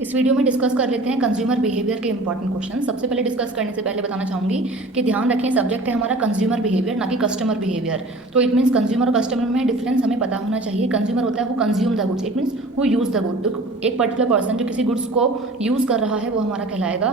इस वीडियो में डिस्कस कर लेते हैं कंज्यूमर बिहेवियर के इंपॉर्टेंट क्वेश्चन। सबसे पहले डिस्कस करने से पहले बताना चाहूँगी कि ध्यान रखें सब्जेक्ट है हमारा कंज्यूमर बिहेवियर, ना कि कस्टमर बिहेवियर। तो इट मीन्स कंज्यूमर और कस्टमर में डिफरेंस हमें पता होना चाहिए। कंज्यूमर होता है वो consume the goods, it means who use the good. तो एक पर्टिकुलर पर्सन जो किसी गुड्स को यूज़ कर रहा है वो हमारा कहलाएगा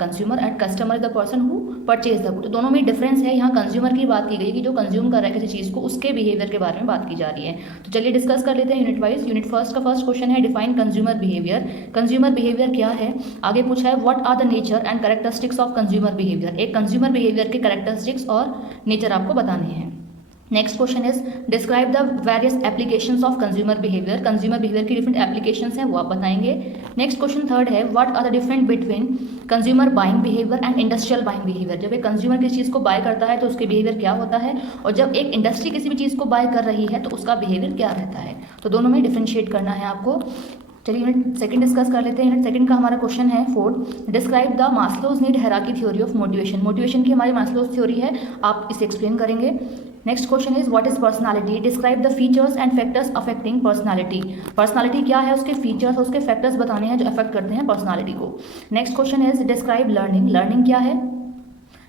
consumer, and customer is the person who purchase the good. तो दोनों में डिफरेंस है। यहाँ कंज्यूमर की बात की गई कि जो कंज्यूम कर रहा है किसी चीज़ को, उसके बिहेवियर के बारे में बात की जा रही है। तो चलिए डिस्कस कर लेते हैं यूनिट वाइज। यूनिट फर्स्ट का फर्स्ट क्वेश्चन है define consumer behaviour. Consumer behaviour क्या है? आगे पूछा है what are the nature and characteristics of consumer behaviour. एक कंज्यूमर बिहेवियर के कैरेक्टरिस्टिक्स और नेचर आपको बताने हैं। Next question is describe the various applications of consumer behaviour. Consumer behaviour की डिफरेंट एप्लीकेशंस हैं वो आप बताएंगे। नेक्स्ट क्वेश्चन थर्ड है what are the different between consumer buying behaviour and industrial buying behaviour. जब एक कंज्यूमर किसी चीज़ को बाय करता है तो उसके बिहेवियर क्या होता है, और जब एक इंडस्ट्री किसी भी चीज़ को बाय कर रही है तो उसका बिहेवियर क्या रहता है। तो दोनों में डिफरेंशिएट करना है आपको। चलिए यूनिट सेकंड डिस्कस कर लेते हैं। यूनिट सेकंड का हमारा क्वेश्चन है fourth describe the Maslow's need hierarchy theory of motivation. Motivation की हमारी मास्लोज थ्योरी है, आप इसे एक्सप्लेन करेंगे। Next question is what is personality. Describe the features and factors affecting personality. Personality क्या है, उसके फीचर्स और उसके फैक्टर्स बताने हैं जो अफेक्ट करते हैं पर्सनालिटी को। Next question is describe learning. Learning क्या है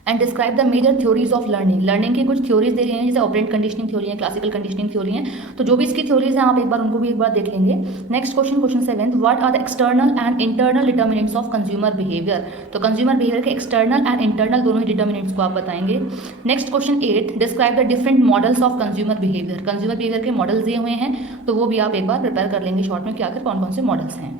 and describe the major theories of learning. Learning की कुछ थ्योरीज दे रही हैं, जैसे ऑपरेंट कंडीशनिंग थ्योरी है, क्लासिकल कंडीशनिंग थ्योरी है। तो जो भी इसकी थ्योरीज हैं आप एक बार उनको भी एक बार देख लेंगे। Next question, question seventh, what are the external and internal determinants of consumer behaviour. तो कंज्यूमर बिहेवियर के एक्सटर्नल एंड इंटरनल दोनों ही डिटर्मिनेंट्स को आप बताएंगे। Next question eight, describe the different models of consumer behaviour. Consumer behaviour के models दिए हुए हैं तो वो भी आप एक बार प्रिपेयर कर लेंगे शॉर्ट में कि आखिर कौन कौन से मॉडल्स हैं।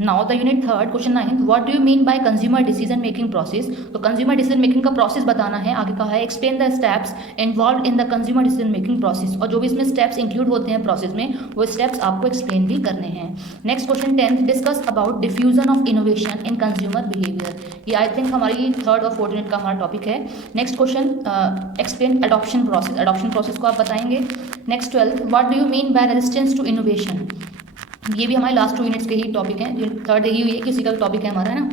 Now the unit third question 9, what do you mean by consumer decision making process. तो कंज्यूमर डिसीजन मेकिंग का प्रोसेस बताना है। आगे कहा है explain the steps involve in the consumer decision making process. और जो भी इसमें स्टेप्स इंक्लूड होते हैं प्रोसेस में वो स्टेप्स आपको एक्सप्लेन भी करने हैं। Next question 10, discuss about diffusion of innovation in consumer behaviour. ये आई थिंक हमारी थर्ड और फोर्थ यूनिट का हमारा टॉपिक है। Next question, explain adoption process. Adoption process को आप बताएंगे। Next 12, what do you mean by resistance to innovation. ये भी हमारे लास्ट 2 यूनिट्स के ही टॉपिक हैं। यूनिट थर्ड यही हुई है, किसी का भी टॉपिक है हमारा, है ना।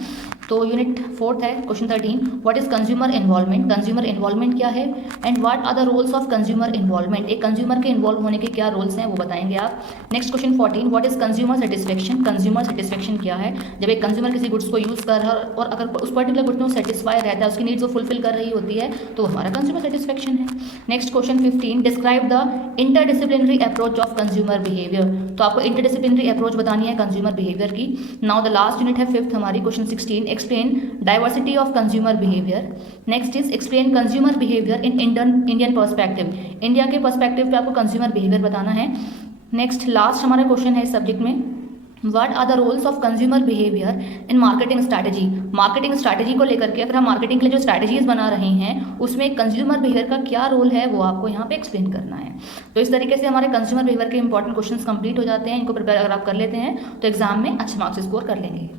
तो यूनिट फोर्थ है question 13, what is consumer involvement. Consumer involvement क्या है and what are the roles of consumer involvement. एक कंज्यूमर के इन्वॉल्व होने के क्या रोल्स हैं वो बताएंगे आप। Next question 14, what is consumer satisfaction. Consumer satisfaction क्या है। जब एक कंज्यूमर किसी गुड्स को यूज़ कर रहा है और अगर उस पर्टिकुलर गुड्स में सेटिस्फाई रहता है, उसकी नीड्स वो फुलफिल कर रही होती है, तो हमारा कंज्यूमर सेटिस्फेक्शन है। Next question 15, describe the interdisciplinary approach of consumer behaviour. तो आपको इंटरडिसिप्लिनरी अप्रोच बतानी है कंज्यूमर बिहेवियर की। नाउ द लास्ट यूनिट है फिफ्थ हमारी, question 16, explain diversity of consumer behaviour. Next is explain consumer behaviour in Indian perspective. India के perspective पे आपको कंज्यूमर बिहेवियर बताना है। नेक्स्ट लास्ट हमारा क्वेश्चन है इस सब्जेक्ट में, what are the roles of consumer behaviour in marketing strategy. Marketing strategy को लेकर के अगर हम मार्केटिंग के लिए जो स्ट्रैटेजीज बना रहे हैं उसमें कंज्यूमर बिहेवियर का क्या रोल है वो आपको यहाँ पे एक्सप्लेन करना है। तो इस तरीके से हमारे कंज्यूमर बिहेवियर के इंपॉर्टेंट क्वेश्चंस कंप्लीट हो जाते हैं। इनको प्रिपेयर अगर आप कर लेते हैं तो एग्जाम में अच्छे मार्क्स स्कोर कर लेंगे।